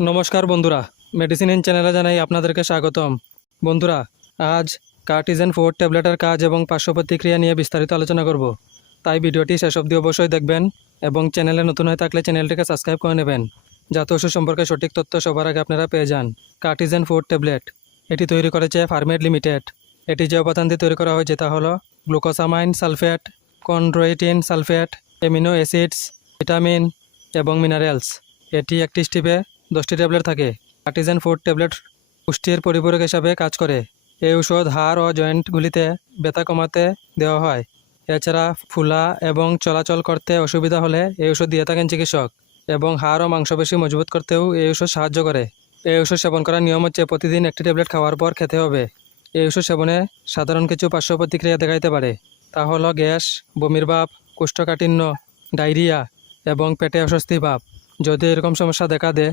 নমস্কার বন্ধুরা medicine in চ্যানেলে জানাই আপনাদেরকে স্বাগতম। বন্ধুরা, আজ কার্টিজেন ফোর ট্যাবলেটের কাজ এবং পার্শ্ব প্রতিক্রিয়া নিয়ে বিস্তারিত আলোচনা করব। তাই ভিডিওটি শেষ অবধি অবশ্যই দেখবেন এবং চ্যানেলে নতুন হয়ে থাকলে চ্যানেলটিকে সাবস্ক্রাইব করে নেবেন, যাতে ওষুধ সম্পর্কে সঠিক তথ্য সবার আগে আপনারা পেয়ে যান। কার্টিজেন ফোর ট্যাবলেট এটি তৈরি করেছে ফার্মেড লিমিটেড এটি যে উপাদান দিয়ে তৈরি করা হয়েছে তা হলো glucosamine sulphate chondroitin sulphate amino acids vitamin এবং মিনারেলস এটি একটি স্টিপে দশটি ট্যাবলেট থাকে। আর্টিজেন ফুড ট্যাবলেট পুষ্টির পরিপূরক হিসাবে কাজ করে। এই ঔষধ হাড় ও জয়েন্টগুলিতে ব্যথা কমাতে দেওয়া হয়। এছাড়া ফুলা এবং চলাচল করতে অসুবিধা হলে এই ওষুধ দিয়ে থাকেন চিকিৎসক এবং হাড় ও মাংসপেশি মজবুত করতেও এই ওষুধ সাহায্য করে। এই ওষুধ সেবন করার নিয়ম হচ্ছে প্রতিদিন একটি ট্যাবলেট খাওয়ার পর খেতে হবে। এই ওষুধ সেবনে সাধারণ কিছু পার্শ্ব প্রতিক্রিয়া দেখাইতে পারে। তা হলো গ্যাস, বমির ভাব, কোষ্ঠকাঠিন্য, ডায়রিয়া এবং পেটে অস্বস্তি ভাব। যদি এরকম সমস্যা দেখা দেয়